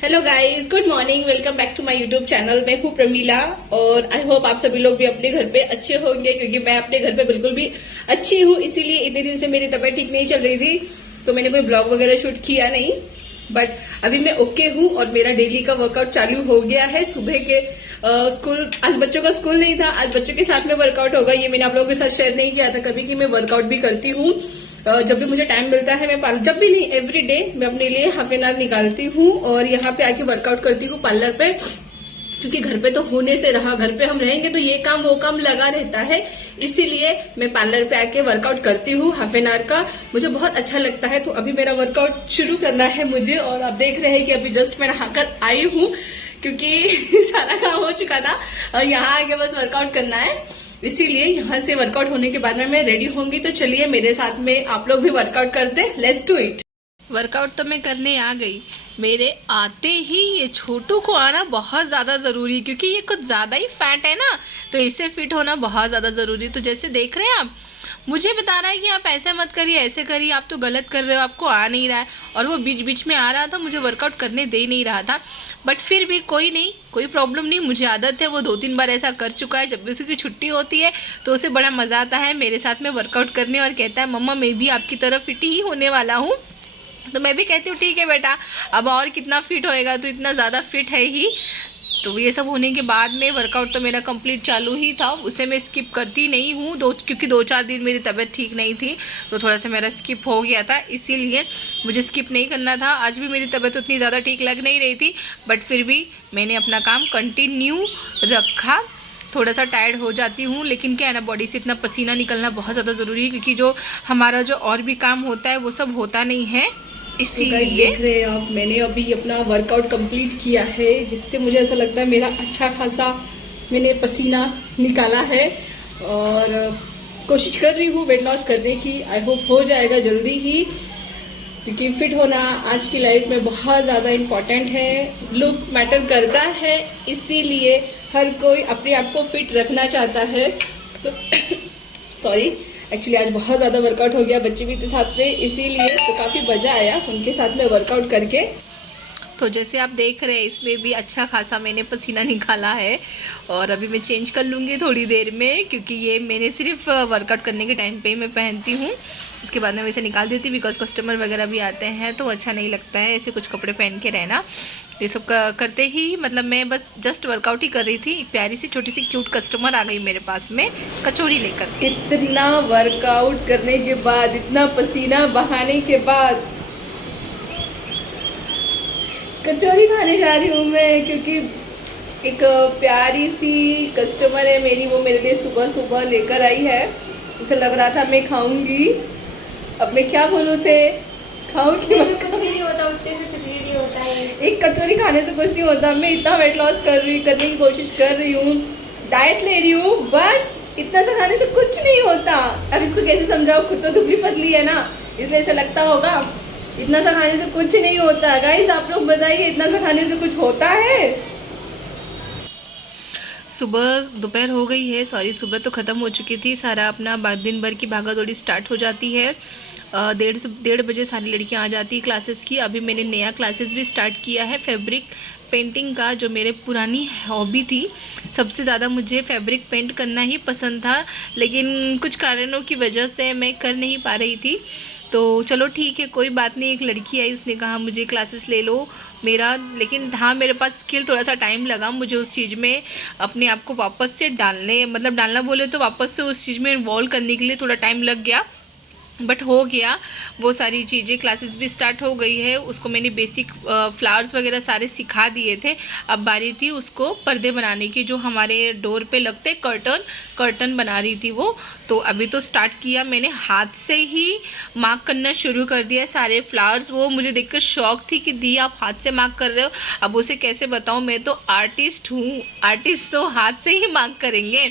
Hello guys, good morning. Welcome back to my YouTube channel. मैं हूँ प्रमीला और I hope आप सभी लोग भी अपने घर पे अच्छे होंगे, क्योंकि मैं अपने घर पे बिल्कुल भी अच्छी हूँ। इसीलिए इतने दिन से मेरी तबीयत ठीक नहीं चल रही थी, तो मैंने कोई ब्लॉग वगैरह शूट किया नहीं। बट अभी मैं ओके हूँ और मेरा डेली का वर्कआउट चालू हो गया है। सुबह के स्कूल, आज बच्चों का स्कूल नहीं था, आज बच्चों के साथ में वर्कआउट होगा। ये मैंने आप लोगों के साथ शेयर नहीं किया था कभी कि मैं वर्कआउट भी करती हूँ। जब भी मुझे टाइम मिलता है मैं जब भी नहीं, एवरी डे मैं अपने लिए हाफ एन आवर निकालती हूँ और यहाँ पे आके वर्कआउट करती हूँ पार्लर पे। क्योंकि घर पे तो होने से रहा, घर पे हम रहेंगे तो ये काम वो काम लगा रहता है, इसीलिए मैं पार्लर पे आके वर्कआउट करती हूँ हाफ एन आवर का। मुझे बहुत अच्छा लगता है। तो अभी मेरा वर्कआउट शुरू करना है मुझे, और आप देख रहे हैं कि अभी जस्ट मैं नहाकर आई हूँ, क्योंकि सारा काम हो चुका था और यहाँ आके बस वर्कआउट करना है। इसीलिए यहाँ से वर्कआउट होने के बाद में मैं रेडी होंगी। तो चलिए मेरे साथ में आप लोग भी वर्कआउट करते हैं, लेट्स डू इट। वर्कआउट तो मैं करने आ गई। मेरे आते ही ये छोटू को आना बहुत ज़्यादा ज़रूरी, क्योंकि ये कुछ ज़्यादा ही फैट है ना, तो इसे फिट होना बहुत ज़्यादा ज़रूरी। तो जैसे देख रहे हैं आप, मुझे बता रहा है कि आप ऐसे मत करिए, ऐसे करिए, आप तो गलत कर रहे हो, आपको आ नहीं रहा है। और वो बीच बीच में आ रहा था, मुझे वर्कआउट करने दे नहीं रहा था। बट फिर भी कोई नहीं, कोई प्रॉब्लम नहीं, मुझे आदत है। वो 2-3 बार ऐसा कर चुका है। जब भी उसकी छुट्टी होती है तो उसे बड़ा मज़ा आता है मेरे साथ में वर्कआउट करने, और कहता है मम्मा मैं भी आपकी तरह फिट ही होने वाला हूँ। तो मैं भी कहती हूँ ठीक है बेटा, अब और कितना फिट होएगा, तो इतना ज़्यादा फिट है ही। तो ये सब होने के बाद में वर्कआउट तो मेरा कंप्लीट चालू ही था, उसे मैं स्किप करती नहीं हूँ क्योंकि 2-4 दिन मेरी तबीयत ठीक नहीं थी, तो थोड़ा सा मेरा स्किप हो गया था, इसीलिए मुझे स्किप नहीं करना था। आज भी मेरी तबीयत उतनी ज़्यादा ठीक लग नहीं रही थी, बट फिर भी मैंने अपना काम कंटिन्यू रखा। थोड़ा सा टायर्ड हो जाती हूँ, लेकिन क्या है ना, बॉडी से इतना पसीना निकलना बहुत ज़्यादा ज़रूरी है, क्योंकि जो हमारा जो और भी काम होता है वो सब होता नहीं है, इसीलिए। तो देख रहे हैं आप, मैंने अभी अपना वर्कआउट कंप्लीट किया है, जिससे मुझे ऐसा लगता है मेरा अच्छा खासा मैंने पसीना निकाला है। और कोशिश कर रही हूँ वेट लॉस करने की। आई होप हो जाएगा जल्दी ही, क्योंकि फिट होना आज की लाइफ में बहुत ज़्यादा इम्पॉर्टेंट है। लुक मैटर करता है, इसीलिए हर कोई अपने आप को फिट रखना चाहता है। तो सॉरी, एक्चुअली आज बहुत ज़्यादा वर्कआउट हो गया, बच्चे भी थे साथ में, इसीलिए तो काफ़ी मज़ा आया उनके साथ में वर्कआउट करके। तो जैसे आप देख रहे हैं, इसमें भी अच्छा खासा मैंने पसीना निकाला है, और अभी मैं चेंज कर लूँगी थोड़ी देर में, क्योंकि ये मैंने सिर्फ वर्कआउट करने के टाइम पे ही मैं पहनती हूँ। इसके बाद में वैसे निकाल देती हूँ, बिकॉज कस्टमर वगैरह भी आते हैं तो अच्छा नहीं लगता है ऐसे कुछ कपड़े पहन के रहना। ये सब करते ही मतलब मैं बस जस्ट वर्कआउट ही कर रही थी, एक प्यारी सी छोटी सी क्यूट कस्टमर आ गई मेरे पास में कचौरी लेकर। इतना वर्कआउट करने के बाद, इतना पसीना बहाने के बाद कचौरी खाने जा रही हूँ मैं, क्योंकि एक प्यारी सी कस्टमर है मेरी, वो मेरे लिए सुबह सुबह लेकर आई है। उसे लग रहा था मैं खाऊंगी, अब मैं क्या बोलूँ उसे, खाऊंगी कुछ नहीं होता, उठने से कुछ भी नहीं होता है। एक कचौरी खाने से कुछ नहीं होता। मैं इतना वेट लॉस करने की कोशिश कर रही हूँ, डाइट ले रही हूँ, बट इतना सा खाने से कुछ नहीं होता। अब इसको कैसे समझाओ, खुद तो दुबली पतली है ना, इसलिए ऐसा लगता होगा इतना सा खाने से कुछ नहीं होता। गाइस आप लोग बताइए, इतना सा खाने से कुछ होता है? सुबह दोपहर हो गई है, सॉरी सुबह तो ख़त्म हो चुकी थी, सारा अपना दिन भर की भागा दौड़ी स्टार्ट हो जाती है। 1:30 बजे सारी लड़कियां आ जाती है क्लासेस की। अभी मैंने नया क्लासेस भी स्टार्ट किया है फैब्रिक पेंटिंग का, जो मेरे पुरानी हॉबी थी। सबसे ज़्यादा मुझे फैब्रिक पेंट करना ही पसंद था, लेकिन कुछ कारणों की वजह से मैं कर नहीं पा रही थी। तो चलो ठीक है, कोई बात नहीं। एक लड़की आई, उसने कहा मुझे क्लासेस ले लो मेरा, लेकिन हाँ मेरे पास स्किल, थोड़ा सा टाइम लगा मुझे उस चीज़ में अपने आप को वापस से डालना बोले तो वापस से उस चीज़ में इन्वॉल्व करने के लिए थोड़ा टाइम लग गया, बट हो गया वो सारी चीज़ें। क्लासेस भी स्टार्ट हो गई है, उसको मैंने बेसिक फ्लावर्स वगैरह सारे सिखा दिए थे। अब बारी थी उसको पर्दे बनाने की, जो हमारे डोर पे लगते कर्टन बना रही थी वो। तो अभी तो स्टार्ट किया मैंने, हाथ से ही मार्क करना शुरू कर दिया सारे फ्लावर्स। वो मुझे देखकर शौक थी कि दी आप हाथ से मार्क कर रहे हो। अब उसे कैसे बताऊँ, मैं तो आर्टिस्ट हूँ, आर्टिस्ट तो हाथ से ही मार्क करेंगे।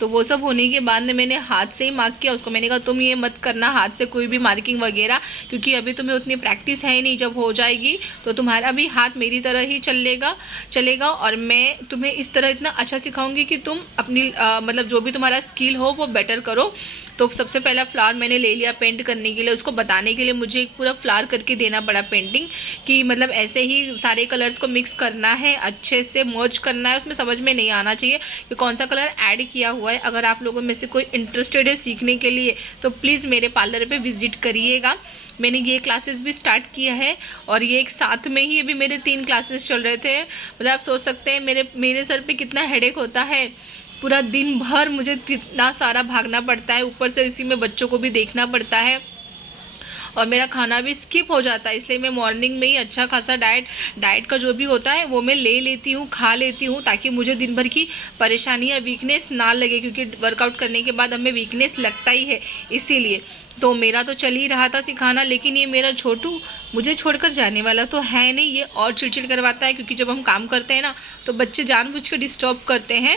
तो वो सब होने के बाद मैंने हाथ से ही मार्क किया उसको। मैंने कहा तुम ये मत करना हाथ से कोई भी मार्किंग वगैरह, क्योंकि अभी तुम्हें उतनी प्रैक्टिस है नहीं, जब हो जाएगी तो तुम्हारा भी हाथ मेरी तरह ही चलेगा और मैं तुम्हें इस तरह इतना अच्छा सिखाऊंगी कि तुम अपनी मतलब जो भी तुम्हारा स्किल हो वो बेटर करो। तो सबसे पहला फ्लावर मैंने ले लिया पेंट करने के लिए। उसको बताने के लिए मुझे एक पूरा फ्लावर करके देना पड़ा पेंटिंग, कि मतलब ऐसे ही सारे कलर्स को मिक्स करना है, अच्छे से मर्ज करना है। उसमें समझ में नहीं आना चाहिए कि कौन सा कलर ऐड किया हुआ है। अगर आप लोगों में से कोई इंटरेस्टेड है सीखने के लिए तो प्लीज़ मेरे पार्लर पे विजिट करिएगा। मैंने ये क्लासेस भी स्टार्ट किया है और ये एक साथ में ही अभी मेरे 3 क्लासेस चल रहे थे। मतलब आप सोच सकते हैं मेरे सर पे कितना हेडेक होता है। पूरा दिन भर मुझे कितना सारा भागना पड़ता है, ऊपर से इसी में बच्चों को भी देखना पड़ता है और मेरा खाना भी स्किप हो जाता है। इसलिए मैं मॉर्निंग में ही अच्छा खासा डाइट का जो भी होता है वो मैं ले लेती हूँ, खा लेती हूँ, ताकि मुझे दिन भर की परेशानी या वीकनेस ना लगे, क्योंकि वर्कआउट करने के बाद हमें वीकनेस लगता ही है। इसीलिए तो मेरा तो चल ही रहा था सिखाना, लेकिन ये मेरा छोटू मुझे छोड़कर जाने वाला तो है नहीं। ये और चिड़चिड़ करवाता है, क्योंकि जब हम काम करते हैं ना तो बच्चे जानबूझ कर डिस्टर्ब करते हैं।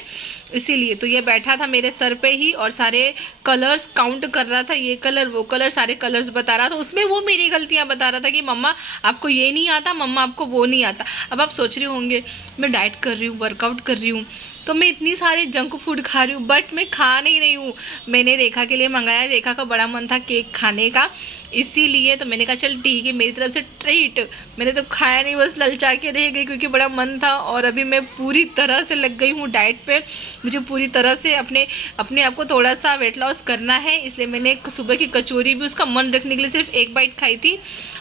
इसीलिए तो ये बैठा था मेरे सर पे ही और सारे कलर्स काउंट कर रहा था, ये कलर वो कलर, सारे कलर्स बता रहा था। उसमें वो मेरी गलतियाँ बता रहा था कि मम्मा आपको ये नहीं आता, मम्मा आपको वो नहीं आता। अब आप सोच रहे होंगे मैं डाइट कर रही हूँ, वर्कआउट कर रही हूँ, तो मैं इतनी सारे जंक फूड खा रही हूँ, बट मैं खा नहीं रही हूँ। मैंने रेखा के लिए मंगाया, रेखा का बड़ा मन था केक खाने का, इसीलिए तो मैंने कहा चल ठीक है मेरी तरफ से ट्रीट। मैंने तो खाया नहीं, बस ललचा के रह गई क्योंकि बड़ा मन था। और अभी मैं पूरी तरह से लग गई हूँ डाइट पे। मुझे पूरी तरह से अपने आप को थोड़ा सा वेट लॉस करना है, इसलिए मैंने सुबह की कचौरी भी उसका मन रखने के लिए सिर्फ 1 बाइट खाई थी।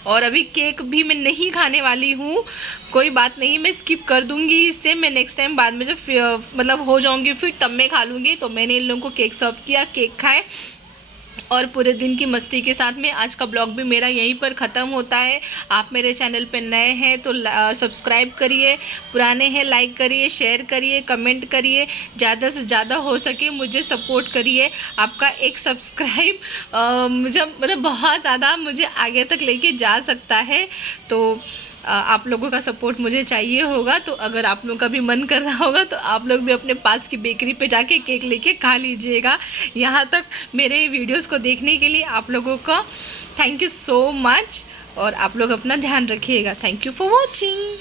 और अभी केक भी मैं नहीं खाने वाली हूँ, कोई बात नहीं, मैं स्किप कर दूँगी इससे। मैं नेक्स्ट टाइम बाद में जब मतलब हो जाऊँगी फिर तब मैं खा लूँगी। तो मैंने इन लोगों को केक सर्व किया, केक खाए और पूरे दिन की मस्ती के साथ में आज का ब्लॉग भी मेरा यहीं पर ख़त्म होता है। आप मेरे चैनल पे नए हैं तो सब्सक्राइब करिए, पुराने हैं लाइक करिए, शेयर करिए, कमेंट करिए, ज़्यादा से ज़्यादा हो सके मुझे सपोर्ट करिए। आपका एक सब्सक्राइब मुझे मतलब बहुत ज़्यादा मुझे आगे तक लेके जा सकता है। तो आप लोगों का सपोर्ट मुझे चाहिए होगा। तो अगर आप लोगों का भी मन कर रहा होगा तो आप लोग भी अपने पास की बेकरी पे जाके केक लेके खा लीजिएगा। यहाँ तक मेरे वीडियोस को देखने के लिए आप लोगों का थैंक यू सो मच और आप लोग अपना ध्यान रखिएगा। Thank you for watching.